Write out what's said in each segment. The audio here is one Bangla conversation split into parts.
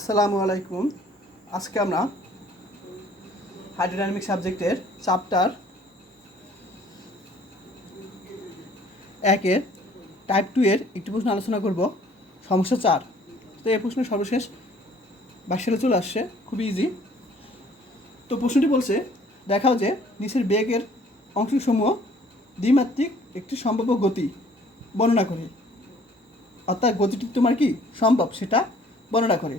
আসসালামু আলাইকুম। আজকে আমরা হাইড্রোডাইনামিক সাবজেক্টের চ্যাপ্টার একের টাইপ টু এর একটি প্রশ্ন আলোচনা করব। সমস্যা চার। তো এই প্রশ্ন সর্বশেষ বাক্সে চলে আসছে খুবই ইজি তো প্রশ্নটি বলছে, দেখাও যে নিচের বেগের অংশসমূহ দ্বিমাত্রিক একটি সম্ভাব্য গতি বর্ণনা করে। অর্থাৎ গতিটি তোমার কি? সম্ভব, সেটা বর্ণনা করে।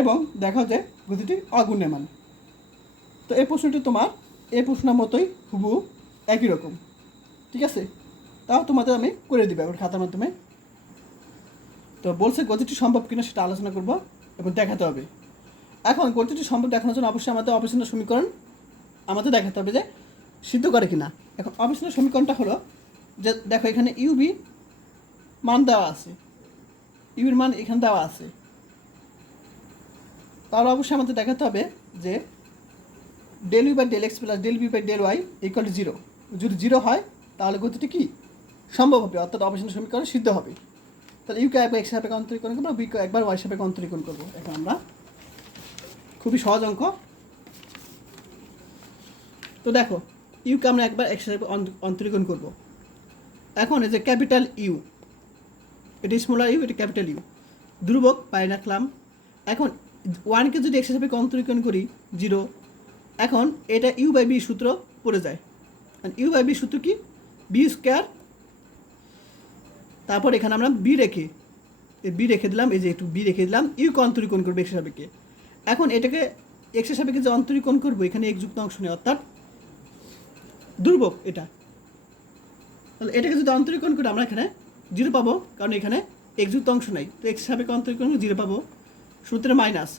এবং দেখাও যে গতিটি অগুণ্যমান। তো এই প্রশ্নটি তোমার, এই প্রশ্নের মতোই হুবু একই রকম। ঠিক আছে? তাও তোমাদের আমি করে দিবে আমার খাতার মাধ্যমে। তো বলছে গতিটি সম্ভব কিনা সেটা আলোচনা করব এবং দেখাতে হবে। এখন গতিটি সম্ভব দেখানোর জন্য অবশ্যই আমাদের অবিচ্ছিন্ন সমীকরণ আমাদের দেখাতে হবে যে সিদ্ধ করে কিনা। এখন অবিচ্ছিন্ন সমীকরণটা হলো যে দেখো এখানে ইউবি মান দেওয়া আছে। ইউর মান এখানে দেওয়া আছে। তাহলে অবশ্যই আমাদের দেখাতে হবে যে del u by del x plus del b by del y equal to zero যদি জিরো হয়, তাহলে গতিটি কি? সম্ভব হবে, অর্থাৎ অবশ্যই সমীকরণ সিদ্ধ হবে। তাহলে ইউকে একবার এক্স সাপেক্ষে অন্তরীকরণ করব বিকে একবার ওয়াই সাপেক্ষে অন্তরীকরণ করব। এখন আমরা খুবই সহজ অঙ্ক। তো দেখো ইউকে আমরা একবার এক্স সাপেক্ষে অন্তরীকরণ করব। এখন এই যে ক্যাপিটাল ইউ এটি স্মলার ইউ এটি ক্যাপিটাল ইউ ধ্রুবক পাই রাখলাম। এখন ওয়ানকে যদি এক্স হিসাবে অন্তরীকরণ করি জিরো এখন এটা ইউ বাই বি সূত্র পড়ে যায়। ইউ বাই বি সূত্র কি? বি স্কোয়ার তারপর এখানে আমরা বি রেখে বি রেখে দিলাম, এই যে একটু বি রেখে দিলাম ইউকে অন্তরীকরণ করব এক্স সাপেক্ষে। এখন এটাকে এক্স সাপেক্ষে যে অন্তরীকরণ করব, এখানে এক যুক্ত অংশ নেই, অর্থাৎ দুর্ভোগ এটা। তাহলে এটাকে যদি অন্তরীকরণ করি, আমরা এখানে জিরো পাবো, কারণ এখানে একযুক্ত অংশ নাই। তো এক্স সাপেক্ষে অন্তরীকরণ করে জিরো পাবো। সূত্রে মাইনাস।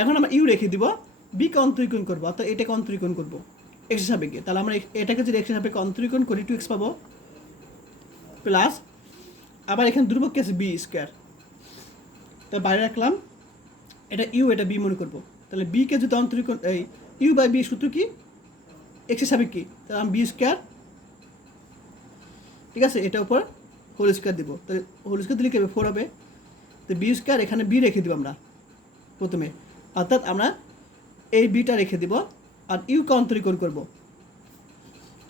এখন আমরা ইউ রেখে দিব বিকে অন্তরীকরণ করব, অর্থাৎ এটাকে অন্তরীকরণ করব এক্স সাপেক্ষে। তাহলে আমরা এটাকে যদি এক্স সাপেক্ষে অন্তরীকরণ করি টু এক্স পাবো প্লাস আবার এখানে দুর্ভোগ কি আছে? বি স্কোয়ার তো বাইরে রাখলাম, এটা ইউ, এটা বি মনে করব। তাহলে বিকে যদি অন্তরীকরণ এই ইউ বাই বি সূত্র কি? এক্সের সাপেক্ষে। তাহলে আমি বি স্কোয়ার ঠিক আছে? এটা উপর হোল স্কোয়ার দিব। তাহলে হোল স্কোয়ার দিলে কি হবে? ফোর হবে। তো বি স্কোয়ার এখানে বি রেখে দিব আমরা, প্রথমে। অর্থাৎ আমরা এই বিটা রেখে দিব আর ইউকে অন্তরীকরণ করব।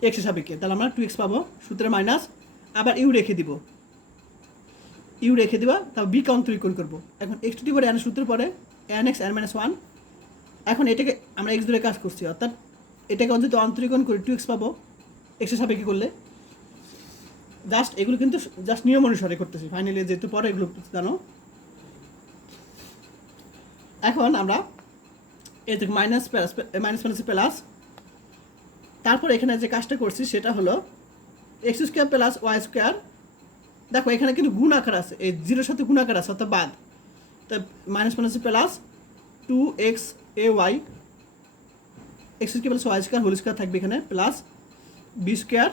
এক্সের সাপেক্ষে। তাহলে আমরা টু এক্স পাবো সূত্রে মাইনাস আবার ইউ রেখে দিব। ইউ রেখে দিবা, তারপর বিকে অন্তরীকরণ করব। এখন এক্স টু পরে এন সূত্র পরে n x n minus one এখন এটাকে আমরা এক্স ধরে কাজ করছি, অর্থাৎ এটাকে অন্তত অন্তরীকরণ করে টু এক্স পাবো এক্সের সাপেক্ষে করলে। জাস্ট এগুলো কিন্তু জাস্ট নিয়ম অনুসারে করতেছি। ফাইনালি যেহেতু পরে এগুলো জানো এখন আমরা যে minus plus minus minus plus তারপর এখানে যে কাজটা করছি সেটা হলো x square plus y square দেখো এখানে কিন্তু গুণ আকার আছে, এই জিরোর সাথে গুণ আকার আছে, অর্থাৎ বাদ। তা minus minus plus two x a y x square plus y square whole square থাকবে এখানে প্লাস বি স্কোয়ার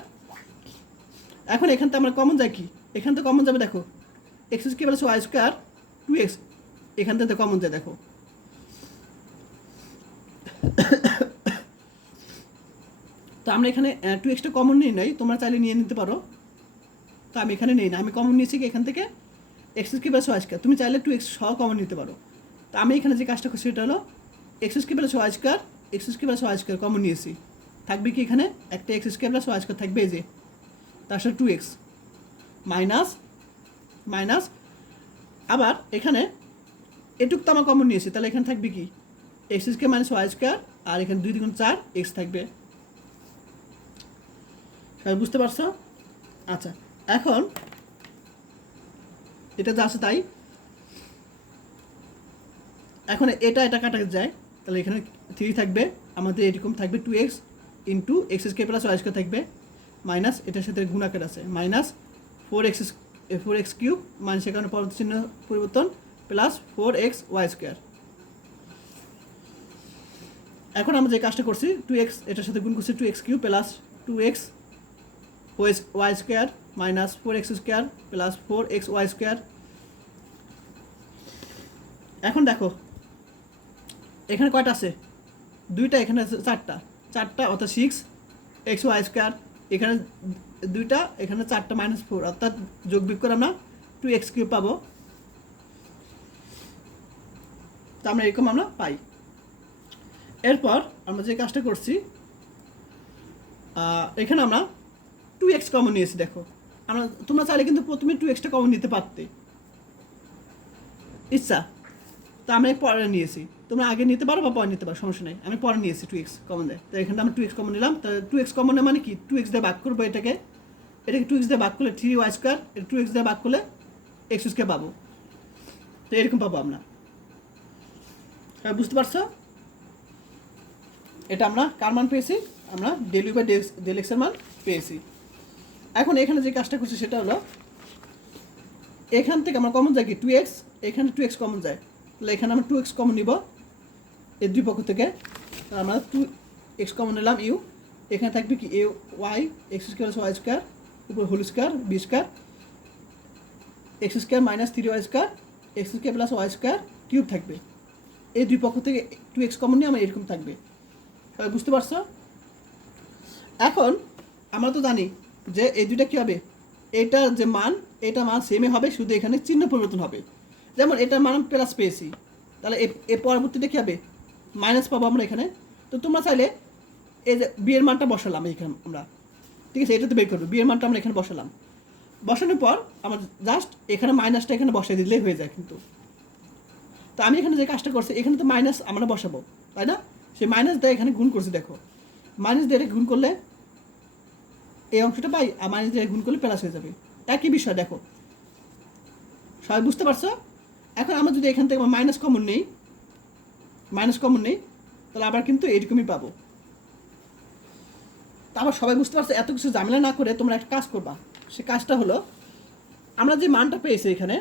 এখন এখান থেকে আমরা কমন যায় কি? এখান থেকে কমন যাবে দেখো x square plus y square two x এখান থেকে কমন যায় দেখো। তো আমরা এখানে টু এক্সটা কমন নিয়ে নাই তোমরা চাইলে নিয়ে নিতে পারো। তো আমি এখানে নেই না। আমি কমন নিয়েছি কি এখান থেকে? এক্স স্কোয়ার প্লাস তুমি চাইলে টু এক্স সহ কমন নিতে পারো। তো আমি এখানে যে কাজটা করছি, সেটা হলো x square plus y square x common নিয়েছি। থাকবে কি এখানে? একটা এক্স স্কোয়ার প্লাস ওয়াই থাকবে এই যে। তার সাথে টু এক্স মাইনাস মাইনাস আবার এখানে এটুক তো আমার কমন নিয়েছি। তাহলে এখানে থাকবে কি? X square minus y square, আর এখানে দুই দ্বিগুণ চার এক্স থাকবে। সবাই বুঝতে পারছ? আচ্ছা এখন এটা যা আছে তাই। এখন এটা এটা কাটা যায়, তাহলে এখানে থ্রি থাকবে, আমাদের এরকম থাকবে two x into x square plus y square থাকবে মাইনাস এটার সাথে গুণাকার আছে minus four x four x cube মাইনাসের কারণে পরবর্তী চিহ্ন পরিবর্তন plus four x y square এখন আমরা যে কাজটা করছি টু এক্স এটার সাথে গুণ করছি two x q plus two x y square minus four x square plus four x y square এখন দেখো, এখানে কয়টা আছে? দুইটা, এখানে আছে চারটা। চারটা অর্থাৎ সিক্স এক্স ওয়াই স্কোয়ার এখানে দুইটা, এখানে চারটা মাইনাস ফোর অর্থাৎ যোগ বিয়োগ করে আমরা টু এক্স কিউ পাবো। তা আমরা এরকম আমরা পাই। এরপর আমরা যে কাজটা করছি এখানে আমরা টু এক্স কমন নিয়েছি, দেখো। আমরা, তোমরা চাইলে কিন্তু প্রথমে টু এক্সটা কমন নিতে পারতে। ইচ্ছা। তো আমরা পরে নিয়েছি। তোমরা আগে নিতে পারো বা পরে নিতে পারো, সমস্যা নেই। আমি পরে নিয়েছি টু এক্স কমন দেয়। তো এখানে আমরা টু এক্স কমন নিলাম। তো টু এক্স কমন মানে কি? টু এক্স দিয়ে ভাগ করব এটাকে। এটাকে টু এক্স দিয়ে ভাগ করলে থ্রি ওয়াই স্কোয়ার এটা টু এক্স দিয়ে ভাগ করলে এক্স স্কোয়ার পাবো। তো এরকম পাবো আমরা। বুঝতে পারছ? এটা আমরা কার মান পেয়েছি? আমরা ডেল ইউ বাই ডেল এক্সের মান পেয়েছি। এখন এখানে যে কাজটা করছি সেটা হলো, এখান থেকে আমরা কমন যাই কি? টু এক্স এখানে টু এক্স কমন যায়। তাহলে এখানে আমরা টু এক্স কমন নিব। এর দুই পক্ষ থেকে আমরা টু এক্স কমন নিলাম ইউ এখানে থাকবে কি? A y x square y square উপর whole square b square x square minus three y square x square plus y square cube থাকবে। এই দুই পক্ষ থেকে টু এক্স কমন নিয়ে আমার এরকম থাকবে। বুঝতে পারছ? এখন আমরা তো জানি যে এই দুইটা কী হবে? এটার যে মান, এটা মান সেমে হবে, শুধু এখানে চিহ্ন পরিবর্তন হবে। যেমন এটার মান প্লাস পেয়েছি। তাহলে এ- এর পরবর্তীতে কী হবে? মাইনাস পাবো আমরা এখানে। তো তোমরা চাইলে এই যে বিয়ের মানটা বসালাম এইখানে আমরা। ঠিক আছে এটা তো বের করব। বিয়ের মানটা আমরা এখানে বসালাম। বসানোর পর আমরা জাস্ট এখানে মাইনাসটা এখানে বসাই দিলেই হয়ে যায় কিন্তু। তো আমি এখানে যে কাজটা করছি, এখানে তো মাইনাস আমরা বসাবো, তাই না? সেই মাইনাস দেয় এখানে গুণ করছি, দেখো। মাইনাস দিয়ে গুণ করলে এই অংশটা পাই, আর মাইনাস দিয়ে গুণ করলে প্লাস হয়ে যাবে। একই বিষয়, দেখো। সবাই বুঝতে পারছ? এখন আমরা যদি এখান থেকে মাইনাস কমন নেই মাইনাস কমন নেই, তাহলে আবার কিন্তু এরকমই পাবো। তা আবার সবাই বুঝতে পারছ, এত কিছু ঝামেলা না করে তোমরা একটা কাজ করবা। সে কাজটা হলো, আমরা যে মানটা পেয়েছি এখানে,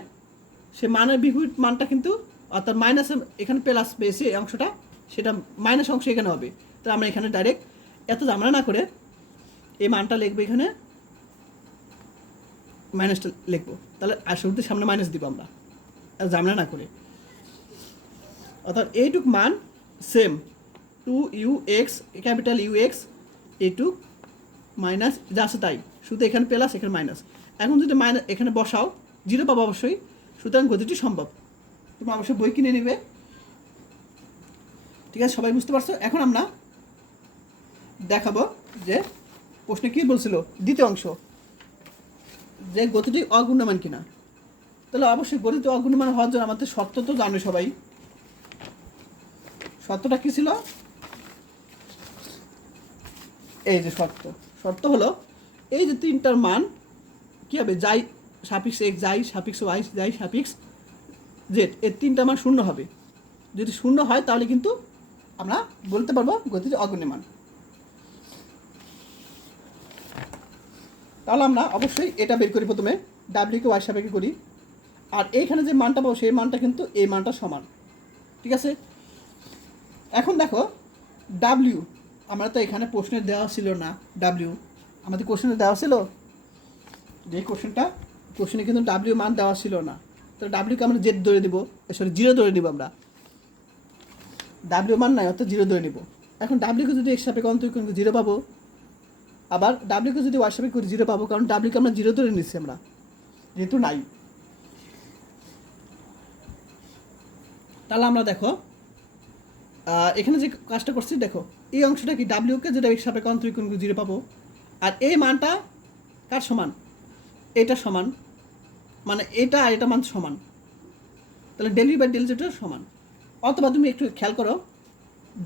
সে মানের বিপরীত মানটা কিন্তু, অর্থাৎ মাইনাসে এখানে প্লাস পেয়েছি এই অংশটা সেটা মাইনাস অংশ এখানে হবে। তো আমরা এখানে ডাইরেক্ট এত ঝামেলা না করে এই মানটা লিখব এখানে মাইনাসটা লিখব। তাহলে আর শুরুতে সামনে মাইনাস দিব আমরা। এত ঝামেলা না করে। অর্থাৎ এইটুক মান same to u x capital u x এইটুক মাইনাস যা আছে তাই। শুধু এখানে প্লাস এখানে মাইনাস এখন যদি মাইনাস এখানে বসাও জিরো পাবো অবশ্যই। সুতরাং গতিটি সম্ভব। তুমি অবশ্যই বই কিনে নেবে। ঠিক আছে, সবাই বুঝতে পারছ? এখন আমরা দেখাবো যে প্রশ্নে কী বলছিল? দ্বিতীয় অংশ। যে গতিটি অগুণমান কিনা। তাহলে অবশ্যই গতিটি অগুণমান হওয়ার জন্য আমাদের শর্ত তো জানো সবাই। শর্তটা কী ছিল? এই যে শর্ত। শর্ত হলো এই যে তিনটার মান কী হবে? যাই সাপিক্স এক্স, যাই সাপিক্স ওয়াই, যাই সাপিক্স জেড, এর তিনটা মান শূন্য হবে। যদি শূন্য হয় তাহলে কিন্তু আমরা বলতে পারব গতিটি অগুণমান তাহলে আমরা অবশ্যই এটা বের করি প্রথমে ডাব্লিউকে ওয়াই সাপেক্ষে করি। আর এইখানে যে মানটা পাবো, সেই মানটা কিন্তু এই মানটা সমান। ঠিক আছে? এখন দেখো ডাব্লিউ আমরা তো এখানে প্রশ্নে দেওয়া ছিল না ডাব্লিউ আমাদের কোশ্চেনে দেওয়া ছিল যে কোশ্চেনটা কোশ্চেনে কিন্তু ডাব্লিউ মান দেওয়া ছিল না। তো ডাব্লিউকে আমরা জেড ধরে দিব সরি জিরো ধরে দিব আমরা। ডাব্লিউ মান নাই, অর্থাৎ জিরো ধরে নিব। এখন ডাব্লিউকে যদি এক্স সাপেক্ষে অন্তর করি জিরো পাবো, আবার ডাব্লিউকে যদি ওয়াই সাপেক্ষে করি জিরো পাবো, কারণ ডাব্লিউকে আমরা জিরো ধরে নিচ্ছি আমরা, যেহেতু নাই। তাহলে আমরা দেখো এখানে যে কাজটা করছি, দেখো, এই অংশটা কি ডাব্লিউকে যেটা এক্স সাপেক্ষে অন্তর করি জিরো পাবো, আর এই মানটা কার সমান? এটা সমান মানে এটা এটা মান সমান। তাহলে ডেলি বাই ডেল যেটা সমান। অথবা তুমি একটু খেয়াল করো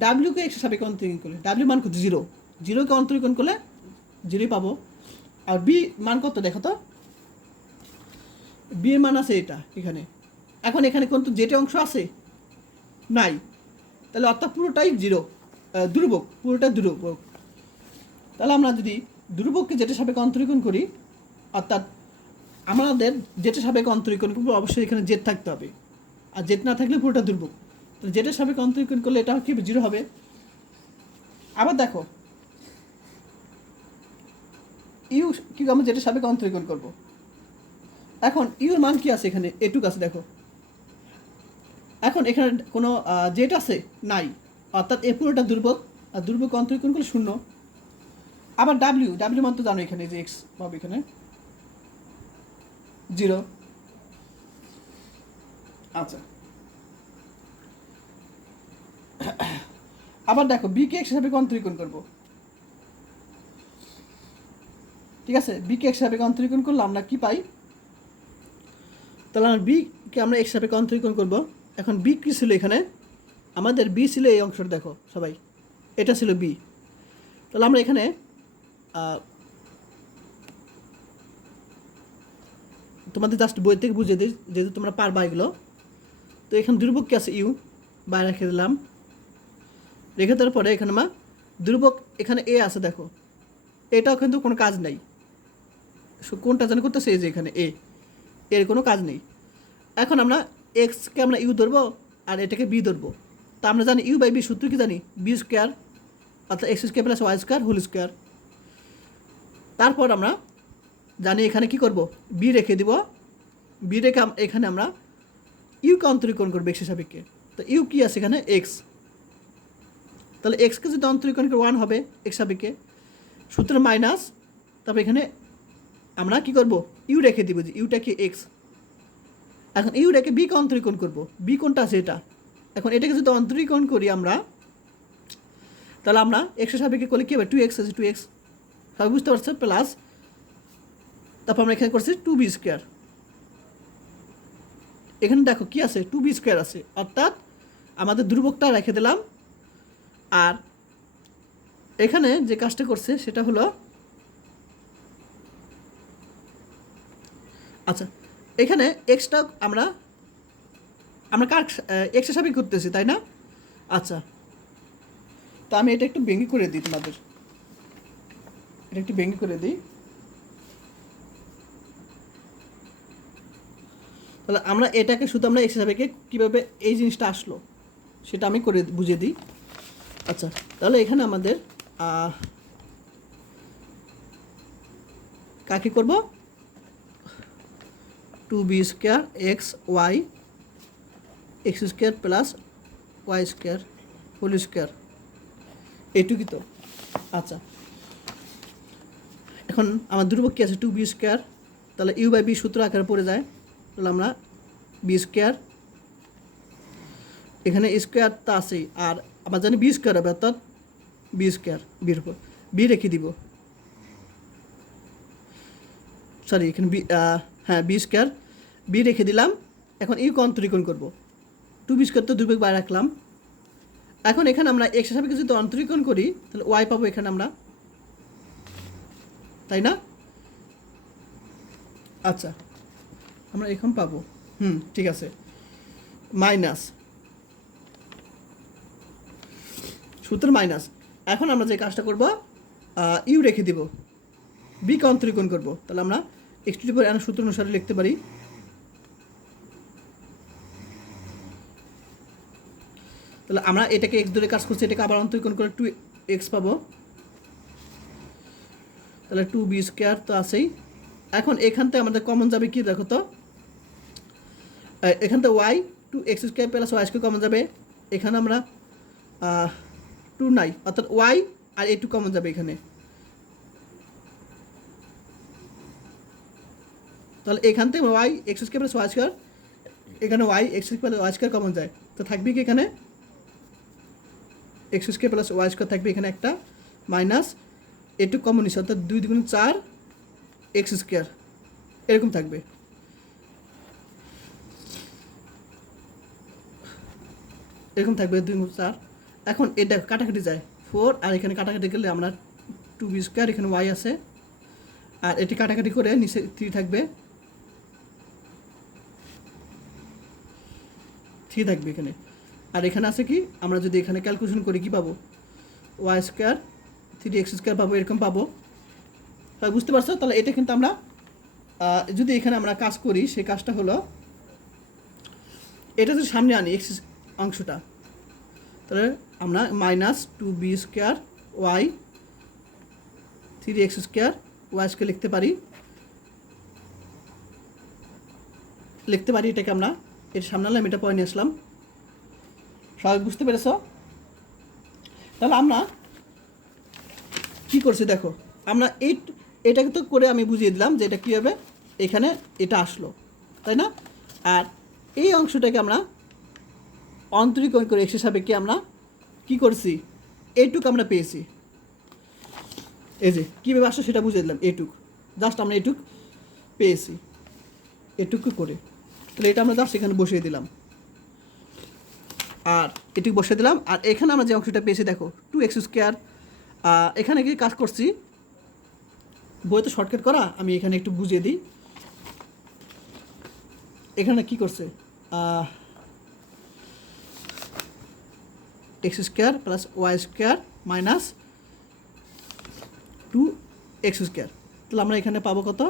ডাব্লিউকে এক্স সাপেক্ষে অন্তরীকরণ করলে ডাব্লিউ মান কত? জিরো জিরোকে অন্তরীকরণ করলে জিরোই পাবো। আর বি মান কত দেখো তো? বি এর মান আছে এটা, এখানে। এখন এখানে কোন তো যেটা অংশ আছে? নাই। তাহলে অর্থাৎ পুরোটাই জিরো দুর্ভোগ পুরোটা দুর্ভোগ তাহলে আমরা যদি দুর্ভোগকে যেটা সাপেক্ষে অন্তরীকরণ করি, অর্থাৎ আমাদের যেটা সাপেক্ষে অন্তরীকরণ করব অবশ্যই এখানে জেট থাকতে হবে। আর জেট না থাকলে পুরোটা দুর্ভোগ তো জেটের সাপেক্ষে অন্তরীকরণ করলে এটা কি জিরো হবে? আবার দেখো। ইউ কি আমরা যেটা সাপেক্ষে অন্তরীকরণ করব। এখন ইউর মান কি আছে এখানে? এটুক আছে, দেখো। এখন এখানে কোনো জেট আছে? নাই। অর্থাৎ এ পুরোটা দুর্বল, আর দুর্বল অন্তরীকরণ করলে শূন্য। আবার ডাব্লিউ ডাব্লিউ মান তো জানো এখানে, যে এক্স পাবো এখানে। জিরো আচ্ছা। আবার দেখো বিকে এক্স হিসাবে অন্তরীকরণ করব। ঠিক আছে? বিকে এক্স হিসাবে অন্তরীকরণ করলে আমরা কি পাই? তাহলে আমরা বিকে আমরা এক্স হিসাবে অন্তরীকরণ করব। এখন বি কী ছিল এখানে? আমাদের বি ছিল এই অংশটা, দেখো সবাই। এটা ছিল বি তাহলে আমরা এখানে তোমাদের জাস্ট বই থেকে বুঝিয়ে দিই, যেহেতু তোমরা পারবা এগুলো। তো এখানে দুর্ভোগ কি আছে? ইউ বাইরে রেখে দিলাম। রেখে দেওয়ার পরে এখানে মা দুর্ভোগ এখানে এ আছে দেখো। এটাও কিন্তু কোনো কাজ নাই। কোনটা যেন করতেছে, এই যে এখানে এ এর কোনো কাজ নেই। এখন আমরা এক্সকে আমরা ইউ ধরবো আর এটাকে বি ধরবো। তা আমরা জানি ইউ বাই বি সূত্র কি জানি? বি স্কোয়ার অর্থাৎ x square plus y square whole square তারপর আমরা জানি এখানে কি করব? বি রেখে দিব। বি রেখে এখানে আমরা ইউকে অন্তরীকরণ করব এক্স সাপেক্ষে। তো ইউ কি আছে এখানে? এক্স তাহলে এক্সকে যদি অন্তরীকরণ করে ওয়ান হবে এক্স সাপেক্ষে সূত্র মাইনাস তারপর এখানে আমরা কি করব? ইউ রেখে দিব যে ইউটা কি এক্স এখন ইউ রেখে বিকে অন্তরীকরণ করব। বি কোনটা আছে এটা? এখন এটাকে যদি অন্তরীকরণ করি আমরা, তাহলে আমরা এক্সের সাপেক্ষে করলে কী হবে? টু এক্স আছে টু এক্স সবাই বুঝতে পারছ? প্লাস তারপর আমরা এখানে করছি টু বি স্কোয়ার এখানে দেখো কি আছে? টু বি স্কোয়ার আছে। অর্থাৎ আমাদের দুর্ভোগটা রেখে দিলাম আর এখানে যে কাজটা করছে সেটা হলো আচ্ছা এখানে এক্সটা আমরা আমরা কার এক্সের সাপেক্ষে করতেছি, তাই না? আচ্ছা তা আমি এটা একটু ভেঙে করে দিই তোমাদের। এটা একটু ভেঙে করে দিই। তাহলে আমরা এটাকে শুধু আমরা এক্স হিসাবে কীভাবে এই জিনিসটা আসলো সেটা আমি করে বুঝিয়ে দিই। আচ্ছা তাহলে এখানে আমাদের কাকে করব? Two b square x y, x square plus y square whole square, এইটুকুই তো। আচ্ছা এখন আমার কী আছে, টু বি স্কোয়ার, তাহলে ইউ বাই বি সূত্র আকারে পড়ে যায়, তাহলে আমরা বি স্কোয়ার, এখানে স্কোয়ার তো আছেই, আর আমার জানি বি স্কোয়ার হবে, অর্থাৎ বি স্কোয়ার বির উপর বি রেখে দিব? সরি এখানে বি হ্যাঁ বি স্কোয়ার বি রেখে দিলাম। এখন ইউকে অন্তরীকরণ করব। টু বি স্কোয়ার তো দুর্ভোগ বাইরে রাখলাম। এখন এখানে আমরা এক্স সাপেক্ষে যদি অন্তরীকরণ করি, তাহলে ওয়াই পাবো এখানে আমরা। তাই না? আচ্ছা আমরা এখন পাবো। হুম, ঠিক আছে। মাইনাস। সূত্র মাইনাস এখন আমরা যে কাজটা করব ইউ রেখে দিব। বিকে অন্তরীকরণ করব। তাহলে আমরা এক্স টু এন সূত্র অনুসারে লিখতে পারি। তাহলে আমরা এটাকে এক্স ধরে কাজ করছি, এটাকে আবার অন্তরীকরণ করে টু এক্স পাবো। তাহলে টু বি স্কোয়ার তো আছেই। এখন এখান থেকে আমাদের কমন যাবে কি দেখো তো? এখান থেকে y two x square plus y square common যাবে। এখানে আমরা টু নাই অর্থাৎ ওয়াই আর এ টু কমন যাবে এখানে। তাহলে এখান থেকে y x square plus y square এখানে y x square plus y square common যায়। তো থাকবে কি এখানে? X square plus y square থাকবে এখানে একটা মাইনাস এটু কমন নিচ্ছে অর্থাৎ দুই দুগুণ চার এক্স স্কোয়ার এরকম থাকবে। এরকম থাকবে দুই চার। এখন এটা কাটাকাটি যায়। ফোর আর এখানে কাটাকাটি গেলে আমরা টু বি স্কোয়ার এখানে ওয়াই আছে। আর এটি কাটাকাটি করে নিচে থ্রি থাকবে। থ্রি থাকবে এখানে। আর এখানে আছে কি, আমরা যদি এখানে ক্যালকুলেশন করি কি পাবো? Y square three x square পাবো, এরকম পাবো। তাহলে বুঝতে পারছ? তাহলে এটা কিন্তু আমরা যদি এখানে আমরা কাজ করি, সেই কাজটা হলো, এটা যদি সামনে আনি এক্স অংশটা, তাহলে আমরা minus two b square y three x square y square লিখতে পারি। লিখতে পারি এটাকে আমরা। এর সামনে আনলাম, এটা পরে নিয়ে আসলাম। সবাই বুঝতে পেরেছ? তাহলে আমরা কি করছি দেখো, আমরা এই এটাকে তো করে আমি বুঝিয়ে দিলাম যে এটা কী হবে এখানে এটা আসলো, তাই না? আর এই অংশটাকে আমরা অন্তরীকরণ করে এক্স হিসাবে কি আমরা কি করছি? এইটুক আমরা পেয়েছি। এই যে, কীভাবে আসছে সেটা বুঝে দিলাম, এইটুক। জাস্ট আমরা এইটুক পেয়েছি। এটুকু করে। তাহলে এটা আমরা জাস্ট এখানে বসিয়ে দিলাম। আর এটুকু বসিয়ে দিলাম। আর এখানে আমরা যে অংশটা পেয়েছি, দেখো টু এক্স স্কোয়ার এখানে গিয়ে কাজ করছি? বইতে শর্টকাট করা, আমি এখানে একটু বুঝিয়ে দিই। এখানে কি করছে? X square plus y square minus two x square তাহলে আমরা এখানে পাবো কত?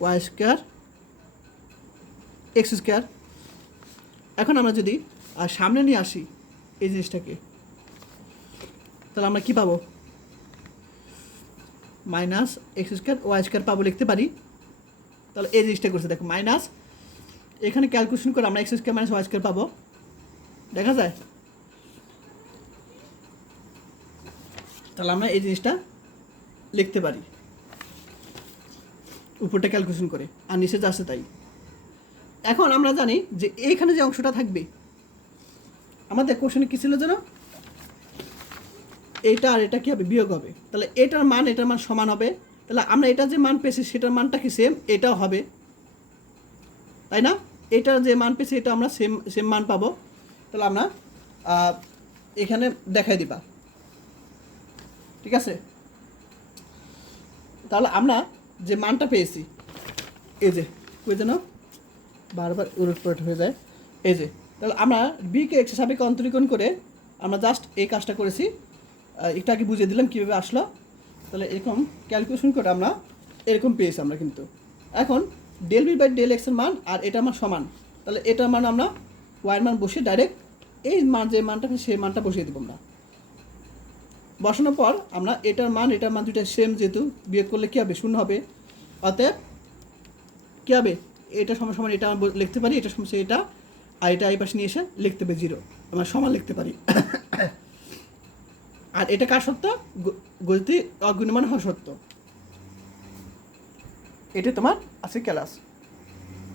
ওয়াই স্কোয়ার এক্স স্কোয়ার এখন আমরা যদি সামনে নিয়ে আসি এই জিনিসটাকে, তাহলে আমরা কি পাবো? Minus x square y square পাবো লিখতে পারি। তাহলে এই জিনিসটা করছে, দেখো মাইনাস এখানে ক্যালকুলেশন করে আমরা x square minus y square পাবো। দেখা যায়। তাহলে আমরা এই জিনিসটা লিখতে পারি। উপরটা ক্যালকুলেশন করে, আর নিচে যা আছে তাই। এখন আমরা জানি যে এইখানে যে অংশটা থাকবে, আমাদের কোশ্চেনে কী ছিল যেন? এটা আর এটা কী হবে? বিয়োগ হবে। তাহলে এটার মান এটার মান সমান হবে। তাহলে আমরা এটা যে মান পেয়েছি, সেটার মানটা কি সেম এটাও হবে। তাই না? এটার যে মান পেয়েছি, এটা আমরা সেম সেম মান পাবো। তাহলে আমরা এখানে দেখাই দিবা। ঠিক আছে? তাহলে আমরা যে মানটা পেয়েছি, এই যে ওই যেন? বারবার উলট হয়ে যায়। এই যে, তাহলে আমরা বিকে এক্স সাপেক্ষে অন্তরীকরণ করে আমরা জাস্ট এই কাজটা করেছি। একটু আগে বুঝিয়ে দিলাম কীভাবে আসলো। তাহলে এরকম ক্যালকুলেশন করে আমরা এরকম পেয়েছি আমরা কিন্তু। এখন ডেল বি বাই ডেল এক্সের মান আর এটা মান সমান। তাহলে এটার মান আমরা ওয়াইয়ের মান বসিয়ে ডাইরেক্ট এই মান, যে মানটা সেই মানটা বসিয়ে দেবো আমরা। বসানোর পর আমরা এটার মান এটার মান দুইটা সেম যেহেতু, বিয়োগ করলে কী হবে? শূন্য হবে। অতএব কী হবে? এটা সমান সমান এটা লিখতে পারি, এটা সমস্যা এটা, আর এটা এই পাশে নিয়ে এসে লিখতে হবে জিরো আমরা সমান লিখতে পারি। আর এটা কার সত্য? গতি অগুণমান হওয়া সত্য। এটা তোমার আছে ক্লাস